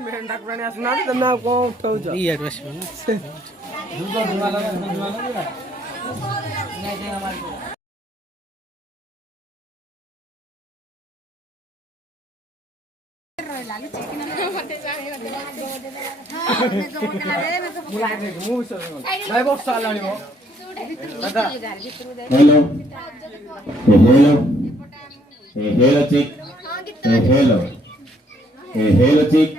मेंढा प्राणी आसुना तमे आ को उठाउछ ई एड बस हेलो हेलो हेलो चिक हेलो हेलो चिक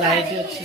लाइट अच्छी